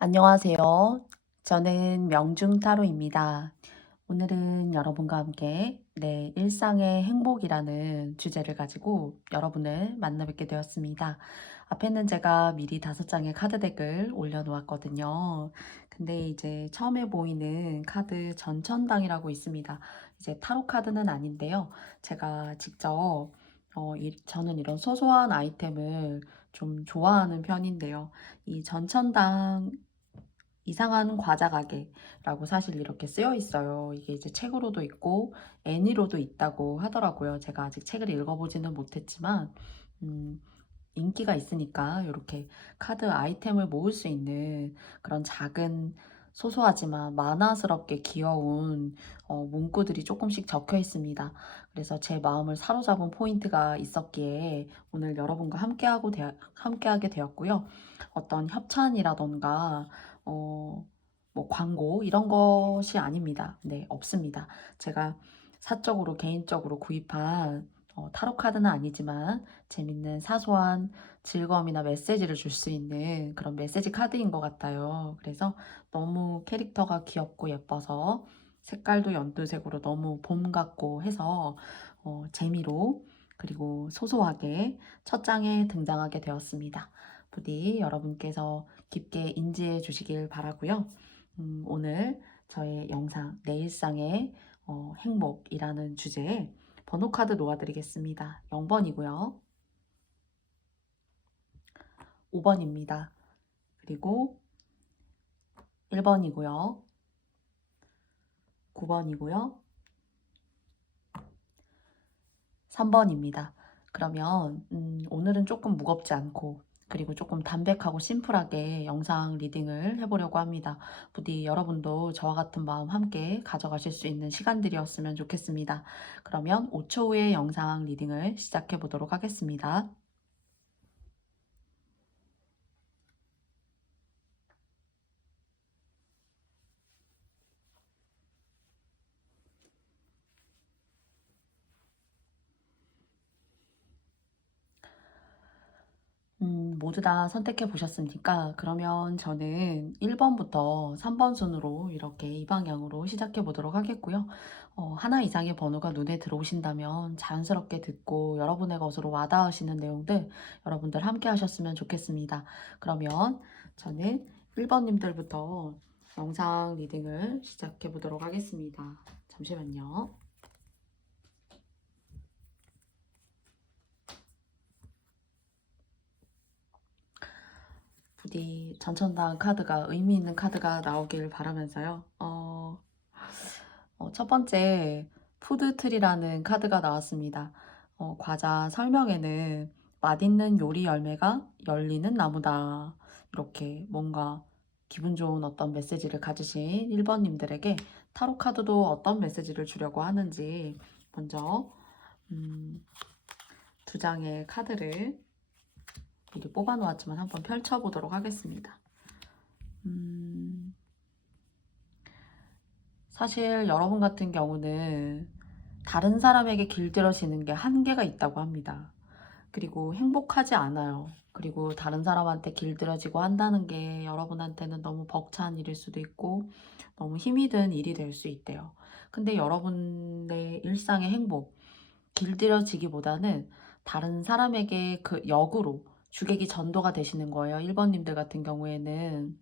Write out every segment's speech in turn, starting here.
안녕하세요. 저는 명중타로입니다. 오늘은 여러분과 함께 내 일상의 행복이라는 주제를 가지고 여러분을 만나 뵙게 되었습니다. 앞에는 제가 미리 5장의 카드덱을 올려놓았거든요. 근데 이제 처음에 보이는 카드 전천당이라고 있습니다. 이제 타로 카드는 아닌데요. 제가 직접 저는 이런 소소한 아이템을 좀 좋아하는 편인데요. 이 전천당 이상한 과자 가게라고 사실 이렇게 쓰여 있어요. 이게 이제 책으로도 있고 애니로도 있다고 하더라고요. 제가 아직 책을 읽어보지는 못했지만 음, 인기가 있으니까 이렇게 카드 아이템을 모을 수 있는 그런 작은 소소하지만 만화스럽게 귀여운 문구들이 조금씩 적혀 있습니다. 그래서 제 마음을 사로잡은 포인트가 있었기에 오늘 여러분과 함께하게 되었고요. 어떤 협찬이라던가 어, 뭐 광고 이런 것이 아닙니다. 네, 없습니다. 제가 사적으로 개인적으로 구입한 타로 카드는 아니지만 재밌는 사소한 즐거움이나 메시지를 줄 수 있는 그런 메시지 카드인 것 같아요. 그래서 너무 캐릭터가 귀엽고 예뻐서 색깔도 연두색으로 너무 봄 같고 해서 재미로 그리고 소소하게 첫 장에 등장하게 되었습니다. 부디 여러분께서 깊게 인지해 주시길 바라고요. 오늘 저의 영상 내 일상의 행복이라는 주제에 번호 카드 놓아드리겠습니다. 0번이고요. 5번입니다. 그리고 1번이고요. 9번이고요. 3번입니다. 그러면 오늘은 조금 무겁지 않고 그리고 조금 담백하고 심플하게 영상 리딩을 해보려고 합니다. 부디 여러분도 저와 같은 마음 함께 가져가실 수 있는 시간들이었으면 좋겠습니다. 그러면 5초 후에 영상 리딩을 시작해 보도록 하겠습니다. 모두 다 선택해 보셨으니까 그러면 저는 1번부터 3번 순으로 이렇게 이 방향으로 시작해 보도록 하겠고요. 하나 이상의 번호가 눈에 들어오신다면 자연스럽게 듣고 여러분의 것으로 와닿으시는 내용들 여러분들 함께 하셨으면 좋겠습니다. 그러면 저는 1번님들부터 영상 리딩을 시작해 보도록 하겠습니다. 잠시만요. 부디 전천당 카드가 의미 있는 카드가 나오길 바라면서요. 첫 번째 푸드트리라는 카드가 나왔습니다. 과자 설명에는 맛있는 요리 열매가 열리는 나무다. 이렇게 뭔가 기분 좋은 어떤 메시지를 가지신 1번님들에게 타로 카드도 어떤 메시지를 주려고 하는지 먼저 두 장의 카드를 미리 뽑아 놓았지만 한번 펼쳐보도록 하겠습니다. 사실 여러분 같은 경우는 다른 사람에게 길들여지는 게 한계가 있다고 합니다. 그리고 행복하지 않아요. 그리고 다른 사람한테 길들여지고 한다는 게 여러분한테는 너무 벅찬 일일 수도 있고 너무 힘이 든 일이 될 수 있대요. 근데 여러분의 일상의 행복, 길들여지기보다는 다른 사람에게 그 역으로 주객이 전도가 되시는 거예요. 1번님들 같은 경우에는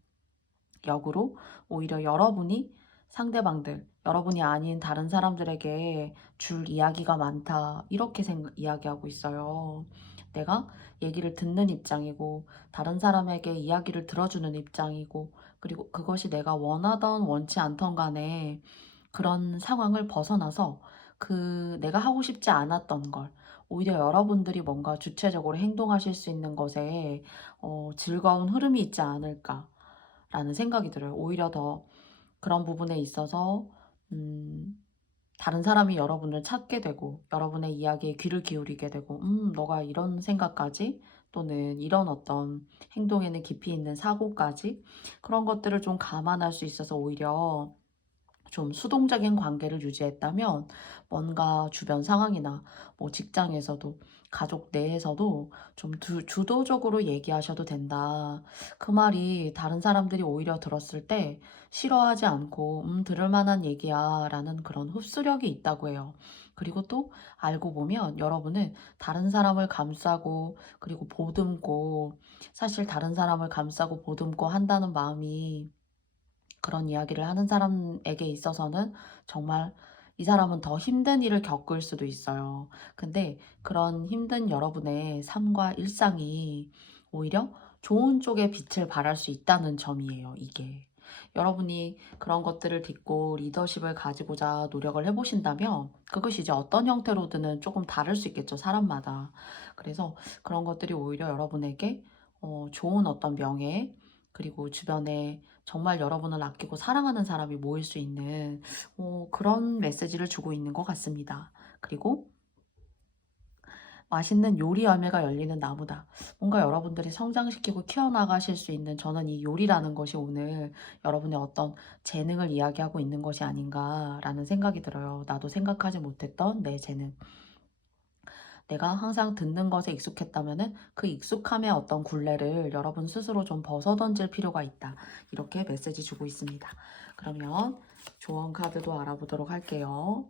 역으로 오히려 여러분이 상대방들, 여러분이 아닌 다른 사람들에게 줄 이야기가 많다. 이렇게 이야기하고 있어요. 내가 얘기를 듣는 입장이고, 다른 사람에게 이야기를 들어주는 입장이고, 그리고 그것이 내가 원하던 원치 않던 간에 그런 상황을 벗어나서 내가 하고 싶지 않았던 걸, 오히려 여러분들이 뭔가 주체적으로 행동하실 수 있는 것에 즐거운 흐름이 있지 않을까. 라는 생각이 들어요. 오히려 더 그런 부분에 있어서 다른 사람이 여러분을 찾게 되고 여러분의 이야기에 귀를 기울이게 되고 너가 이런 생각까지 또는 이런 어떤 행동에는 깊이 있는 사고까지 그런 것들을 좀 감안할 수 있어서 오히려 좀 수동적인 관계를 유지했다면 뭔가 주변 상황이나 뭐 직장에서도 가족 내에서도 좀 주도적으로 얘기하셔도 된다. 그 말이 다른 사람들이 오히려 들었을 때 싫어하지 않고, 들을 만한 얘기야 라는 그런 흡수력이 있다고 해요. 그리고 또 알고 보면 여러분은 다른 사람을 감싸고, 그리고 보듬고, 사실 다른 사람을 감싸고 보듬고 한다는 마음이, 그런 이야기를 하는 사람에게 있어서는 정말 이 사람은 더 힘든 일을 겪을 수도 있어요. 근데 그런 힘든 여러분의 삶과 일상이 오히려 좋은 쪽에 빛을 발할 수 있다는 점이에요, 이게. 여러분이 그런 것들을 딛고 리더십을 가지고자 노력을 해보신다면 그것이 이제 어떤 형태로든 조금 다를 수 있겠죠, 사람마다. 그래서 그런 것들이 오히려 여러분에게 좋은 어떤 명예, 그리고 주변에 정말 여러분을 아끼고 사랑하는 사람이 모일 수 있는 그런 메시지를 주고 있는 것 같습니다. 그리고 맛있는 요리 열매가 열리는 나무다. 뭔가 여러분들이 성장시키고 키워나가실 수 있는, 저는 이 요리라는 것이 오늘 여러분의 어떤 재능을 이야기하고 있는 것이 아닌가라는 생각이 들어요. 나도 생각하지 못했던 내 재능. 내가 항상 듣는 것에 익숙했다면은 그 익숙함의 어떤 굴레를 여러분 스스로 좀 벗어던질 필요가 있다. 이렇게 메시지 주고 있습니다. 그러면 조언 카드도 알아보도록 할게요.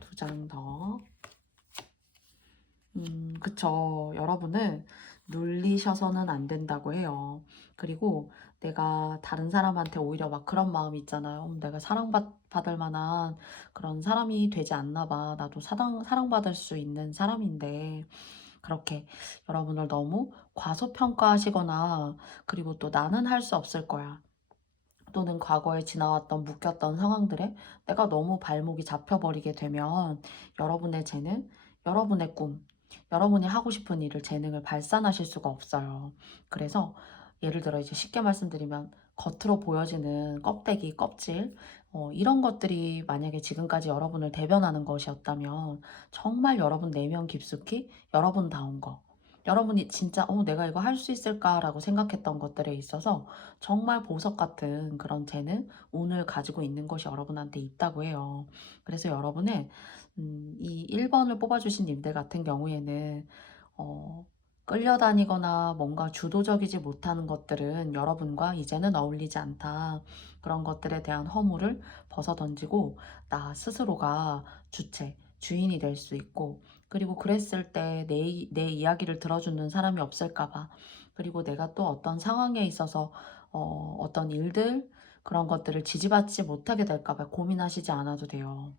두 장 더. 그쵸. 여러분은 눌리셔서는 안 된다고 해요. 그리고 내가 다른 사람한테 오히려 막 그런 마음이 있잖아요. 내가 사랑받을 만한 그런 사람이 되지 않나 봐. 나도 사랑받을 수 있는 사람인데. 그렇게 여러분을 너무 과소평가하시거나, 그리고 또 나는 할 수 없을 거야, 또는 과거에 지나왔던 묶였던 상황들에 내가 너무 발목이 잡혀버리게 되면 여러분의 재능, 여러분의 꿈, 여러분이 하고 싶은 일을, 재능을 발산하실 수가 없어요. 그래서 예를 들어 이제 쉽게 말씀드리면 겉으로 보여지는 껍데기, 껍질, 이런 것들이 만약에 지금까지 여러분을 대변하는 것이었다면 정말 여러분 내면 깊숙이 여러분다운 거, 여러분이 진짜 내가 이거 할 수 있을까라고 생각했던 것들에 있어서 정말 보석 같은 그런 재능, 운을 가지고 있는 것이 여러분한테 있다고 해요. 그래서 여러분은 이 1번을 뽑아주신 님들 같은 경우에는 어, 끌려다니거나 뭔가 주도적이지 못하는 것들은 여러분과 이제는 어울리지 않다. 그런 것들에 대한 허물을 벗어던지고 나 스스로가 주체, 주인이 될 수 있고, 그리고 그랬을 때 내 이야기를 들어주는 사람이 없을까 봐, 그리고 내가 또 어떤 상황에 있어서 어떤 일들, 그런 것들을 지지받지 못하게 될까 봐 고민하시지 않아도 돼요.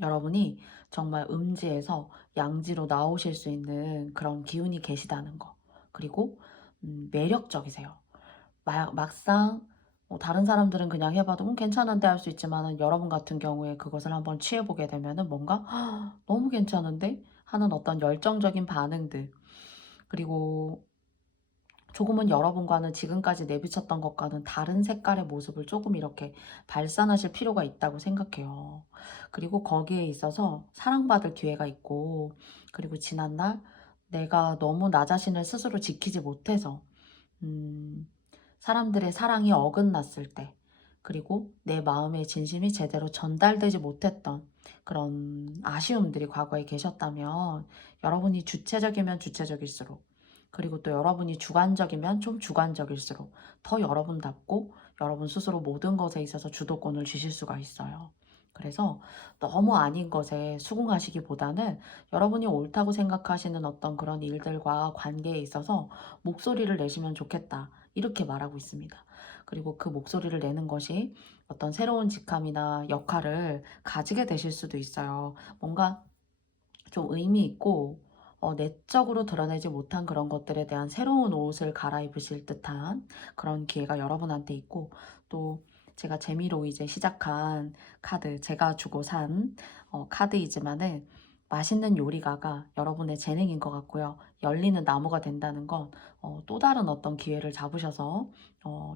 여러분이 정말 음지에서 양지로 나오실 수 있는 그런 기운이 계시다는 거. 그리고 매력적이세요. 막상 다른 사람들은 그냥 해봐도 괜찮은데 할 수 있지만은, 여러분 같은 경우에 그것을 한번 취해보게 되면은 뭔가 너무 괜찮은데 하는 어떤 열정적인 반응들, 그리고 조금은 여러분과는 지금까지 내비쳤던 것과는 다른 색깔의 모습을 조금 이렇게 발산하실 필요가 있다고 생각해요. 그리고 거기에 있어서 사랑받을 기회가 있고, 그리고 지난날 내가 너무 나 자신을 스스로 지키지 못해서 사람들의 사랑이 어긋났을 때, 그리고 내 마음의 진심이 제대로 전달되지 못했던 그런 아쉬움들이 과거에 계셨다면, 여러분이 주체적이면 주체적일수록, 그리고 또 여러분이 주관적이면 좀 주관적일수록 더 여러분답고 여러분 스스로 모든 것에 있어서 주도권을 주실 수가 있어요. 그래서 너무 아닌 것에 수긍하시기보다는 여러분이 옳다고 생각하시는 어떤 그런 일들과 관계에 있어서 목소리를 내시면 좋겠다, 이렇게 말하고 있습니다. 그리고 그 목소리를 내는 것이 어떤 새로운 직함이나 역할을 가지게 되실 수도 있어요. 뭔가 좀 의미 있고 내적으로 드러내지 못한 그런 것들에 대한 새로운 옷을 갈아입으실 듯한 그런 기회가 여러분한테 있고, 또 제가 재미로 이제 시작한 카드, 제가 주고 산 카드이지만은 맛있는 요리가가 여러분의 재능인 것 같고요. 열리는 나무가 된다는 건 또 다른 어떤 기회를 잡으셔서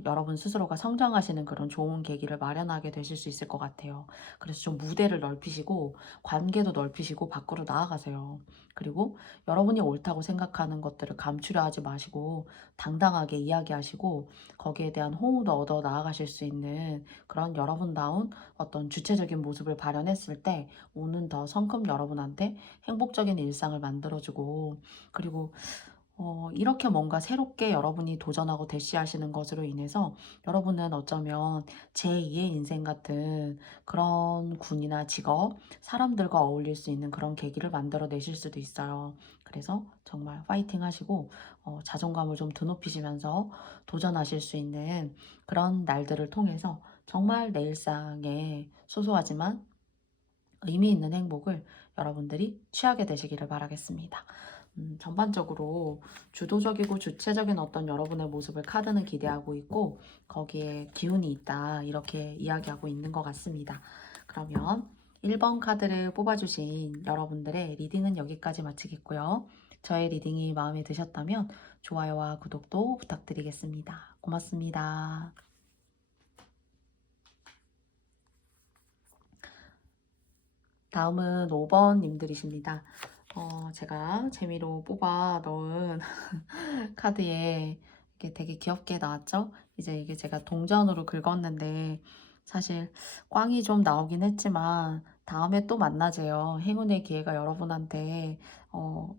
여러분 스스로가 성장하시는 그런 좋은 계기를 마련하게 되실 수 있을 것 같아요. 그래서 좀 무대를 넓히시고 관계도 넓히시고 밖으로 나아가세요. 그리고 여러분이 옳다고 생각하는 것들을 감추려 하지 마시고 당당하게 이야기하시고 거기에 대한 호응도 얻어 나아가실 수 있는 그런 여러분다운 어떤 주체적인 모습을 발현했을 때 오는 더 성큼 여러분한테 행복적인 일상을 만들어주고, 그리고 이렇게 뭔가 새롭게 여러분이 도전하고 대시하시는 것으로 인해서 여러분은 어쩌면 제2의 인생 같은 그런 군이나 직업, 사람들과 어울릴 수 있는 그런 계기를 만들어 내실 수도 있어요. 그래서 정말 파이팅 하시고 자존감을 좀 드높이시면서 도전하실 수 있는 그런 날들을 통해서 정말 내 일상에 소소하지만 의미 있는 행복을 여러분들이 취하게 되시기를 바라겠습니다. 전반적으로 주도적이고 주체적인 어떤 여러분의 모습을 카드는 기대하고 있고 거기에 기운이 있다 이렇게 이야기하고 있는 것 같습니다. 그러면 1번 카드를 뽑아주신 여러분들의 리딩은 여기까지 마치겠고요. 저의 리딩이 마음에 드셨다면 좋아요와 구독도 부탁드리겠습니다. 고맙습니다. 다음은 5번 님들이십니다. 제가 재미로 뽑아 넣은 카드에 이게 되게 귀엽게 나왔죠? 이제 이게 제가 동전으로 긁었는데 사실 꽝이 좀 나오긴 했지만 다음에 또 만나재요. 행운의 기회가 여러분한테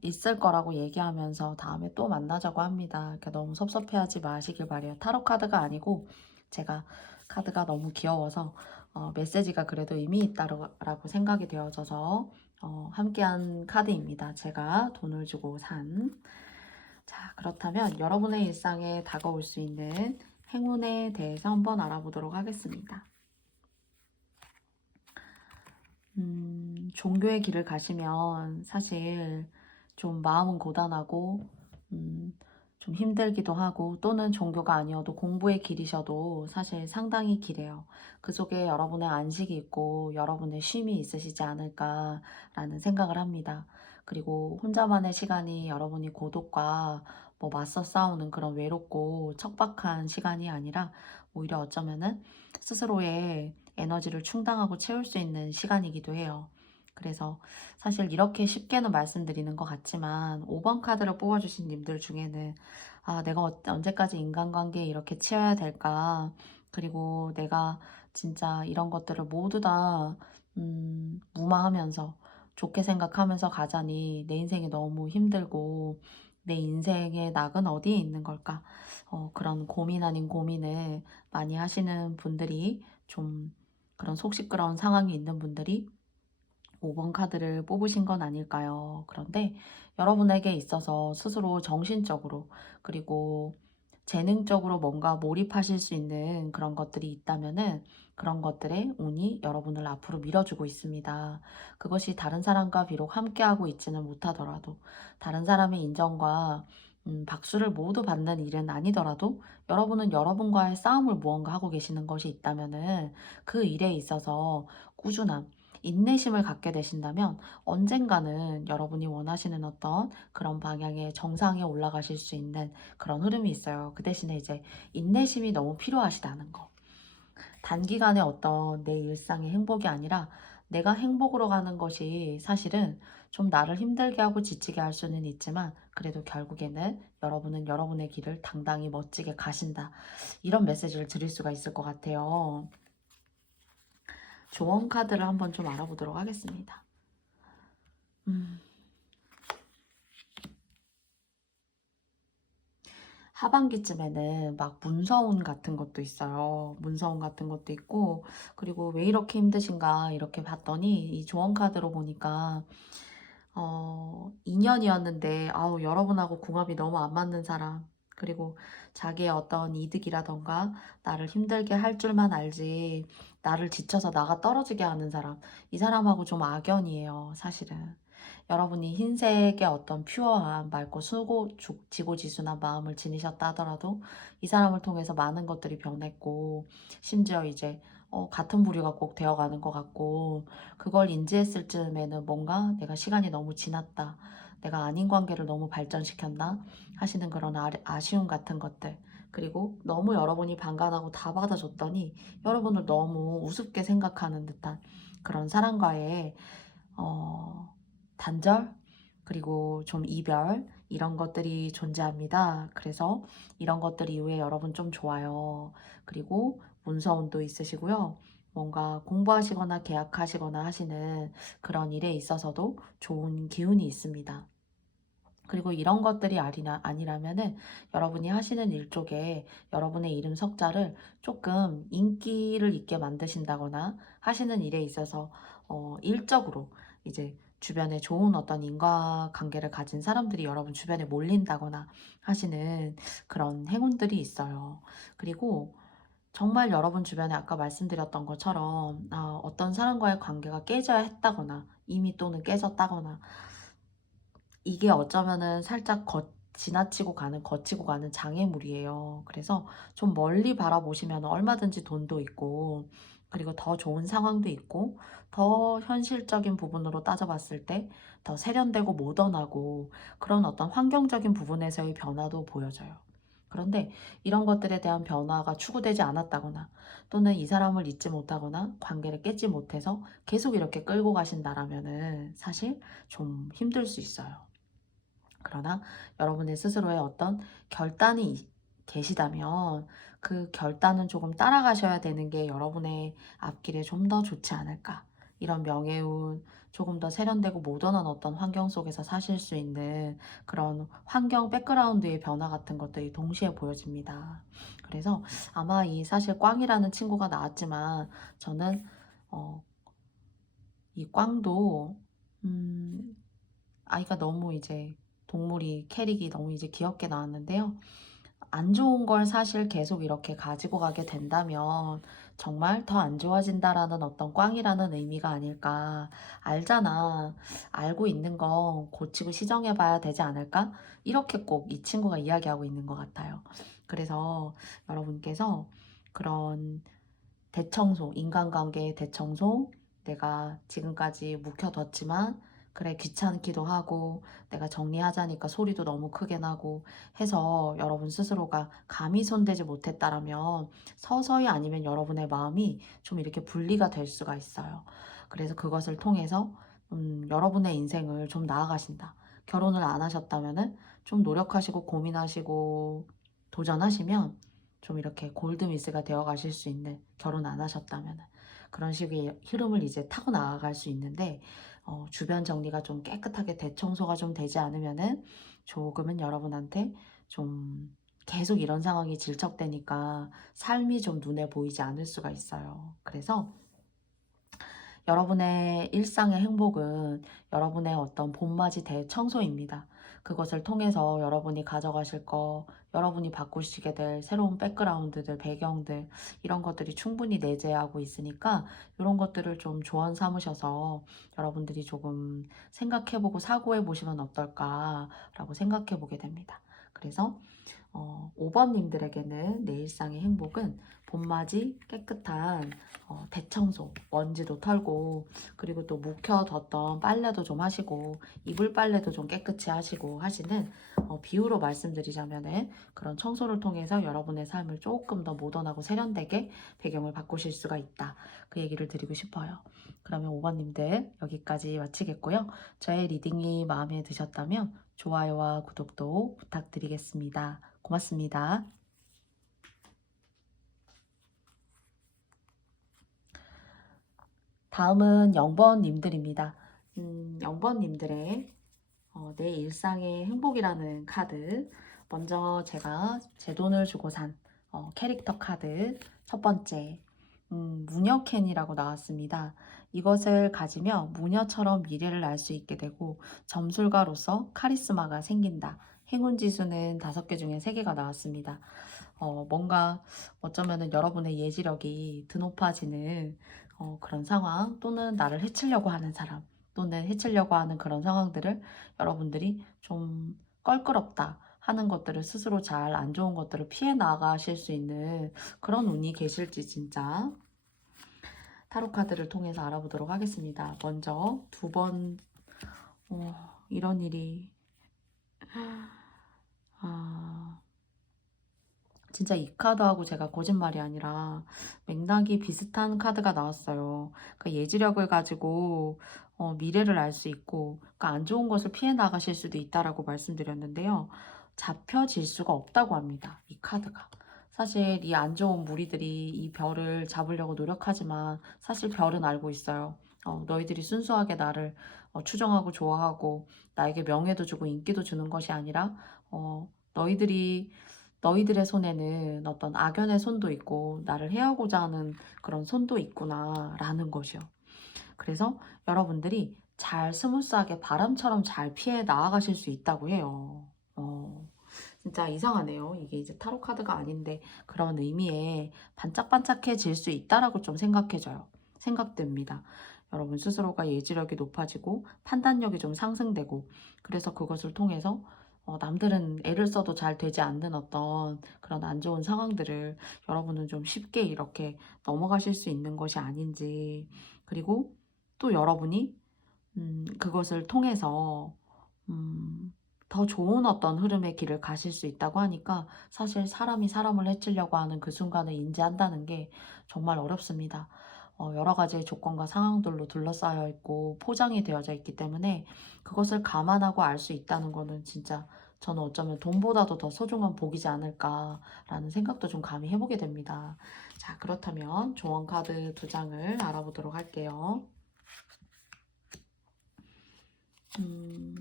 있을 거라고 얘기하면서 다음에 또 만나자고 합니다. 그러니까 너무 섭섭해하지 마시길 바래요. 타로 카드가 아니고 제가 카드가 너무 귀여워서 메시지가 그래도 의미 있다라고 생각이 되어져서 함께한 카드입니다. 제가 돈을 주고 산. 자, 그렇다면 여러분의 일상에 다가올 수 있는 행운에 대해서 한번 알아보도록 하겠습니다. 종교의 길을 가시면 사실 좀 마음은 고단하고 좀 힘들기도 하고, 또는 종교가 아니어도 공부의 길이셔도 사실 상당히 길해요. 그 속에 여러분의 안식이 있고 여러분의 쉼이 있으시지 않을까라는 생각을 합니다. 그리고 혼자만의 시간이 여러분이 고독과 뭐 맞서 싸우는 그런 외롭고 척박한 시간이 아니라 오히려 어쩌면은 스스로의 에너지를 충당하고 채울 수 있는 시간이기도 해요. 그래서 사실 이렇게 쉽게는 말씀드리는 것 같지만 5번 카드를 뽑아주신 님들 중에는 내가 언제까지 인간관계에 이렇게 치여야 될까? 그리고 내가 진짜 이런 것들을 모두 다 무마하면서 좋게 생각하면서 가자니 내 인생이 너무 힘들고 내 인생의 낙은 어디에 있는 걸까? 그런 고민 아닌 고민을 많이 하시는 분들이 좀, 그런 속 시끄러운 상황이 있는 분들이 5번 카드를 뽑으신 건 아닐까요? 그런데 여러분에게 있어서 스스로 정신적으로 그리고 재능적으로 뭔가 몰입하실 수 있는 그런 것들이 있다면은 그런 것들의 운이 여러분을 앞으로 밀어주고 있습니다. 그것이 다른 사람과 비록 함께하고 있지는 못하더라도, 다른 사람의 인정과 박수를 모두 받는 일은 아니더라도 여러분은 여러분과의 싸움을 무언가 하고 계시는 것이 있다면은 그 일에 있어서 꾸준함, 인내심을 갖게 되신다면 언젠가는 여러분이 원하시는 어떤 그런 방향의 정상에 올라가실 수 있는 그런 흐름이 있어요. 그 대신에 이제 인내심이 너무 필요하시다는 거. 단기간에 어떤 내 일상의 행복이 아니라 내가 행복으로 가는 것이 사실은 좀 나를 힘들게 하고 지치게 할 수는 있지만 그래도 결국에는 여러분은 여러분의 길을 당당히 멋지게 가신다. 이런 메시지를 드릴 수가 있을 것 같아요. 조언 카드를 한번 좀 알아보도록 하겠습니다. 하반기쯤에는 막 문서운 같은 것도 있어요. 문서운 같은 것도 있고, 그리고 왜 이렇게 힘드신가 이렇게 봤더니 이 조언 카드로 보니까 2년이었는데 아우 여러분하고 궁합이 너무 안 맞는 사람, 그리고 자기의 어떤 이득이라던가 나를 힘들게 할 줄만 알지 나를 지쳐서 나가 떨어지게 하는 사람, 이 사람하고 좀 악연이에요 사실은. 여러분이 흰색의 어떤 퓨어한 맑고 지고지순한 마음을 지니셨다 하더라도 이 사람을 통해서 많은 것들이 변했고, 심지어 이제 같은 부류가 꼭 되어가는 것 같고, 그걸 인지했을 즈음에는 뭔가 내가 시간이 너무 지났다, 내가 아닌 관계를 너무 발전시켰나 하시는 그런 아쉬움 같은 것들, 그리고 너무 여러분이 방관하고 다 받아줬더니 여러분을 너무 우습게 생각하는 듯한 그런 사람과의 단절, 그리고 좀 이별, 이런 것들이 존재합니다. 그래서 이런 것들 이후에 여러분 좀 좋아요. 그리고 문서운도 있으시고요. 뭔가 공부하시거나 계약하시거나 하시는 그런 일에 있어서도 좋은 기운이 있습니다. 그리고 이런 것들이 아니라면은 여러분이 하시는 일 쪽에 여러분의 이름 석자를 조금 인기를 있게 만드신다거나 하시는 일에 있어서 일적으로 이제 주변에 좋은 어떤 인과관계를 가진 사람들이 여러분 주변에 몰린다거나 하시는 그런 행운들이 있어요. 그리고 정말 여러분 주변에 아까 말씀드렸던 것처럼 어떤 사람과의 관계가 깨져야 했다거나 이미 또는 깨졌다거나, 이게 어쩌면은 살짝 지나치고 가는, 거치고 가는 장애물이에요. 그래서 좀 멀리 바라보시면 얼마든지 돈도 있고, 그리고 더 좋은 상황도 있고, 더 현실적인 부분으로 따져봤을 때 더 세련되고 모던하고 그런 어떤 환경적인 부분에서의 변화도 보여져요. 그런데 이런 것들에 대한 변화가 추구되지 않았다거나, 또는 이 사람을 잊지 못하거나 관계를 깨지 못해서 계속 이렇게 끌고 가신다라면은 사실 좀 힘들 수 있어요. 그러나 여러분의 스스로의 어떤 결단이 계시다면 그 결단은 조금 따라가셔야 되는 게 여러분의 앞길에 좀 더 좋지 않을까. 이런 명예운, 조금 더 세련되고 모던한 어떤 환경 속에서 사실 수 있는 그런 환경 백그라운드의 변화 같은 것들이 동시에 보여집니다. 그래서 아마 이 사실 꽝이라는 친구가 나왔지만 저는 이 꽝도 아이가 너무 이제 동물이 캐릭이 너무 이제 귀엽게 나왔는데요. 안 좋은 걸 사실 계속 이렇게 가지고 가게 된다면 정말 더 안 좋아진다라는 어떤 꽝이라는 의미가 아닐까. 알잖아. 알고 있는 거 고치고 시정해 봐야 되지 않을까? 이렇게 꼭 이 친구가 이야기하고 있는 것 같아요. 그래서 여러분께서 그런 대청소, 인간관계의 대청소, 내가 지금까지 묵혀뒀지만 그래 귀찮기도 하고 내가 정리하자니까 소리도 너무 크게 나고 해서 여러분 스스로가 감히 손대지 못했다라면 서서히 아니면 여러분의 마음이 좀 이렇게 분리가 될 수가 있어요. 그래서 그것을 통해서 여러분의 인생을 좀 나아가신다. 결혼을 안 하셨다면은 좀 노력하시고 고민하시고 도전하시면 좀 이렇게 골드미스가 되어 가실 수 있는, 결혼 안 하셨다면 그런 식의 흐름을 이제 타고 나아갈 수 있는데, 주변 정리가 좀 깨끗하게 대청소가 좀 되지 않으면은 조금은 여러분한테 좀 계속 이런 상황이 질척되니까 삶이 좀 눈에 보이지 않을 수가 있어요. 그래서 여러분의 일상의 행복은 여러분의 어떤 봄맞이 대청소입니다. 그것을 통해서 여러분이 가져가실 거, 여러분이 바꾸시게 될 새로운 백그라운드들, 배경들, 이런 것들이 충분히 내재하고 있으니까 이런 것들을 좀 조언 삼으셔서 여러분들이 조금 생각해보고 사고해보시면 어떨까라고 생각해보게 됩니다. 그래서 5번님들에게는 내 일상의 행복은 봄맞이 깨끗한 대청소, 먼지도 털고, 그리고 또 묵혀뒀던 빨래도 좀 하시고, 이불 빨래도 좀 깨끗이 하시고 하시는, 비유로 말씀드리자면은 그런 청소를 통해서 여러분의 삶을 조금 더 모던하고 세련되게 배경을 바꾸실 수가 있다. 그 얘기를 드리고 싶어요. 그러면 5번님들 여기까지 마치겠고요. 저의 리딩이 마음에 드셨다면 좋아요와 구독도 부탁드리겠습니다. 고맙습니다. 다음은 0번님들입니다. 0번님들의 내 일상의 행복이라는 카드. 먼저 제가 제 돈을 주고 산 캐릭터 카드 첫 번째, 무녀캔이라고 나왔습니다. 이것을 가지며 무녀처럼 미래를 알 수 있게 되고 점술가로서 카리스마가 생긴다. 행운 지수는 5개 중에 3개가 나왔습니다. 뭔가 어쩌면은 여러분의 예지력이 드높아지는 그런 상황, 또는 나를 해치려고 하는 사람, 또는 해치려고 하는 그런 상황들을 여러분들이 좀 껄끄럽다 하는 것들을 스스로 잘 안 좋은 것들을 피해 나가실 수 있는 그런 운이 계실지 진짜 타로 카드를 통해서 알아보도록 하겠습니다. 먼저 2번, 이런 일이 아, 진짜 이 카드하고 제가 거짓말이 아니라 맥락이 비슷한 카드가 나왔어요. 그 예지력을 가지고 미래를 알 수 있고 그 안 좋은 것을 피해 나가실 수도 있다라고 말씀드렸는데요. 잡혀질 수가 없다고 합니다. 이 카드가. 사실 이 안 좋은 무리들이 이 별을 잡으려고 노력하지만 사실 별은 알고 있어요. 너희들이 순수하게 나를 추종하고 좋아하고 나에게 명예도 주고 인기도 주는 것이 아니라 너희들의 손에는 어떤 악연의 손도 있고 나를 해하고자 하는 그런 손도 있구나라는 것이요. 그래서 여러분들이 잘 스무스하게 바람처럼 잘 피해 나아가실 수 있다고 해요. 진짜 이상하네요. 이게 이제 타로 카드가 아닌데 그런 의미에 반짝반짝해질 수 있다라고 좀 생각됩니다. 여러분 스스로가 예지력이 높아지고 판단력이 좀 상승되고 그래서 그것을 통해서 남들은 애를 써도 잘 되지 않는 어떤 그런 안 좋은 상황들을 여러분은 좀 쉽게 이렇게 넘어가실 수 있는 것이 아닌지 그리고 또 여러분이 그것을 통해서 더 좋은 어떤 흐름의 길을 가실 수 있다고 하니까 사실 사람이 사람을 해치려고 하는 그 순간을 인지한다는 게 정말 어렵습니다. 여러 가지의 조건과 상황들로 둘러싸여 있고 포장이 되어져 있기 때문에 그것을 감안하고 알 수 있다는 거는 진짜 저는 어쩌면 돈보다도 더 소중한 복이지 않을까라는 생각도 좀 감히 해보게 됩니다. 자, 그렇다면 조언 카드 두 장을 알아보도록 할게요. 음,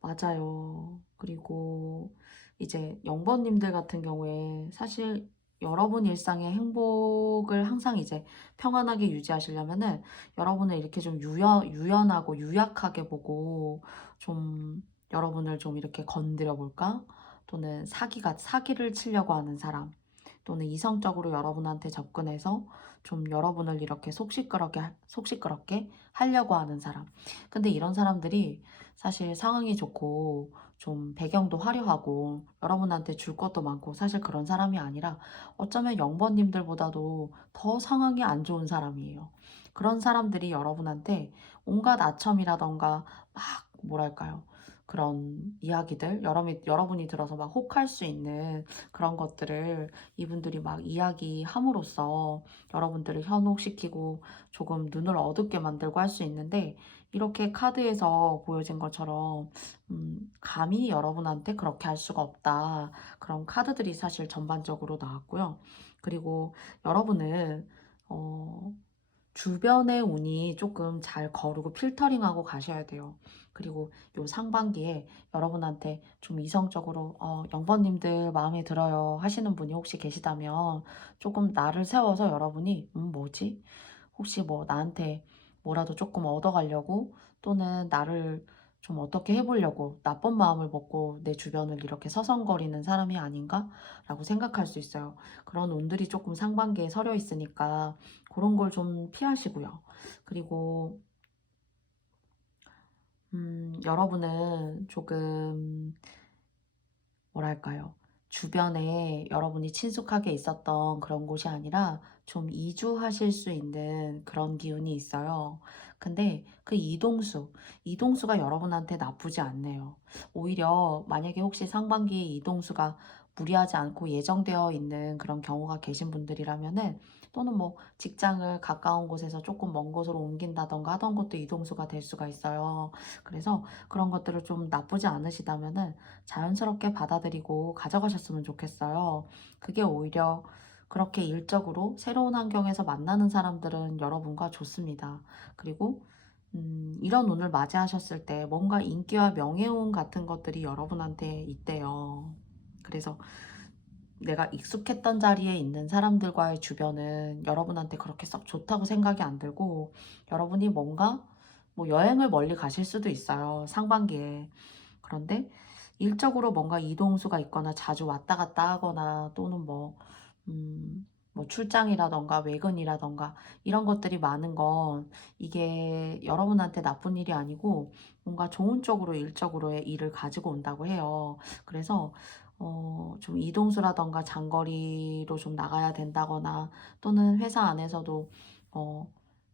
맞아요. 그리고 이제 영번님들 같은 경우에 사실 여러분 일상의 행복을 항상 이제 평안하게 유지하시려면은 여러분을 이렇게 좀 유연하고 유약하게 보고 좀 여러분을 좀 이렇게 건드려 볼까? 또는 사기를 치려고 하는 사람, 또는 이성적으로 여러분한테 접근해서 좀 여러분을 이렇게 속시끄럽게 하려고 하는 사람. 근데 이런 사람들이 사실 상황이 좋고 좀 배경도 화려하고 여러분한테 줄 것도 많고 사실 그런 사람이 아니라 어쩌면 영번님들보다도 더 상황이 안 좋은 사람이에요. 그런 사람들이 여러분한테 온갖 아첨이라던가 막 뭐랄까요. 그런 이야기들, 여러분이 들어서 막 혹할 수 있는 그런 것들을 이분들이 막 이야기함으로써 여러분들을 현혹시키고 조금 눈을 어둡게 만들고 할 수 있는데 이렇게 카드에서 보여진 것처럼 감히 여러분한테 그렇게 할 수가 없다. 그런 카드들이 사실 전반적으로 나왔고요. 그리고 여러분은 어, 주변의 운이 조금 잘 거르고 필터링하고 가셔야 돼요. 그리고 요 상반기에 여러분한테 좀 이성적으로 영번님들 마음에 들어요 하시는 분이 혹시 계시다면 조금 나를 세워서 여러분이 뭐지? 혹시 뭐 나한테 뭐라도 조금 얻어가려고 또는 나를 좀 어떻게 해보려고 나쁜 마음을 먹고 내 주변을 이렇게 서성거리는 사람이 아닌가? 라고 생각할 수 있어요. 그런 운들이 조금 상반기에 서려 있으니까 그런 걸 좀 피하시고요. 그리고 여러분은 조금 뭐랄까요? 주변에 여러분이 친숙하게 있었던 그런 곳이 아니라 좀 이주하실 수 있는 그런 기운이 있어요. 근데 그 이동수가 여러분한테 나쁘지 않네요. 오히려 만약에 혹시 상반기에 이동수가 무리하지 않고 예정되어 있는 그런 경우가 계신 분들이라면은 또는 뭐 직장을 가까운 곳에서 조금 먼 곳으로 옮긴다던가 하던 것도 이동수가 될 수가 있어요. 그래서 그런 것들을 좀 나쁘지 않으시다면은 자연스럽게 받아들이고 가져가셨으면 좋겠어요. 그게 오히려 그렇게 일적으로 새로운 환경에서 만나는 사람들은 여러분과 좋습니다. 그리고 이런 운을 맞이하셨을 때 뭔가 인기와 명예운 같은 것들이 여러분한테 있대요. 그래서 내가 익숙했던 자리에 있는 사람들과의 주변은 여러분한테 그렇게 썩 좋다고 생각이 안 들고 여러분이 뭔가 뭐 여행을 멀리 가실 수도 있어요. 상반기에. 그런데 일적으로 뭔가 이동수가 있거나 자주 왔다 갔다 하거나 또는 뭐 출장이라던가 외근이라던가 이런 것들이 많은 건 이게 여러분한테 나쁜 일이 아니고 뭔가 좋은 쪽으로 일적으로의 일을 가지고 온다고 해요. 그래서 좀 이동수라던가 장거리로 좀 나가야 된다거나 또는 회사 안에서도 어,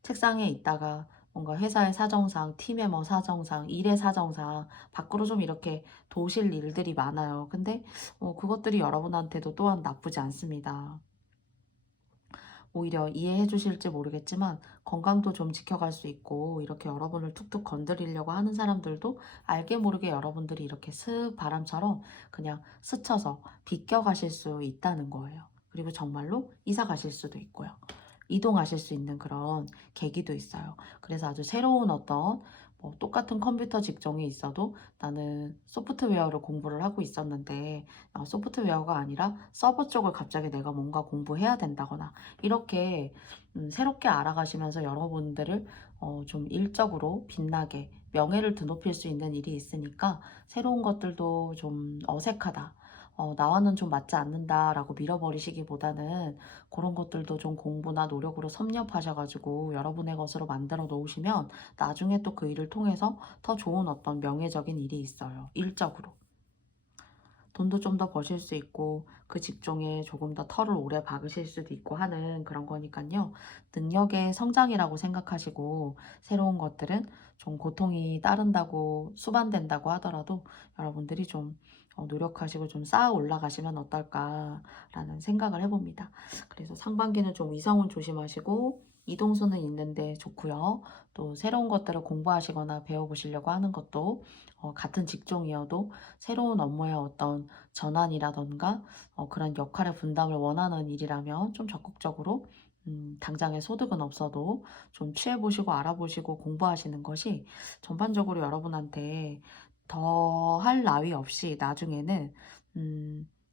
책상에 있다가 뭔가 회사의 사정상, 팀의 뭐 사정상, 일의 사정상 밖으로 좀 이렇게 도실 일들이 많아요. 근데 그것들이 여러분한테도 또한 나쁘지 않습니다. 오히려 이해해 주실지 모르겠지만 건강도 좀 지켜갈 수 있고, 이렇게 여러분을 툭툭 건드리려고 하는 사람들도 알게 모르게 여러분들이 이렇게 슥 바람처럼 그냥 스쳐서 비껴가실 수 있다는 거예요. 그리고 정말로 이사 가실 수도 있고요. 이동하실 수 있는 그런 계기도 있어요. 그래서 아주 새로운 어떤 뭐 똑같은 컴퓨터 직종에 있어도 나는 소프트웨어를 공부를 하고 있었는데 소프트웨어가 아니라 서버 쪽을 갑자기 내가 뭔가 공부해야 된다거나 이렇게 새롭게 알아가시면서 여러분들을 좀 일적으로 빛나게 명예를 드높일 수 있는 일이 있으니까 새로운 것들도 좀 어색하다. 나와는 좀 맞지 않는다라고 밀어버리시기보다는 그런 것들도 좀 공부나 노력으로 섭렵하셔가지고 여러분의 것으로 만들어 놓으시면 나중에 또 그 일을 통해서 더 좋은 어떤 명예적인 일이 있어요. 일적으로. 돈도 좀 더 버실 수 있고 그 직종에 조금 더 털을 오래 박으실 수도 있고 하는 그런 거니까요. 능력의 성장이라고 생각하시고 새로운 것들은 좀 고통이 따른다고 수반된다고 하더라도 여러분들이 좀 노력하시고 좀 쌓아 올라가시면 어떨까라는 생각을 해봅니다. 그래서 상반기는 좀 이성운 조심하시고 이동수는 있는데 좋고요. 또 새로운 것들을 공부하시거나 배워보시려고 하는 것도 같은 직종이어도 새로운 업무의 어떤 전환이라던가 그런 역할의 분담을 원하는 일이라면 좀 적극적으로 당장의 소득은 없어도 좀 취해보시고 알아보시고 공부하시는 것이 전반적으로 여러분한테 더 할 나위 없이 나중에는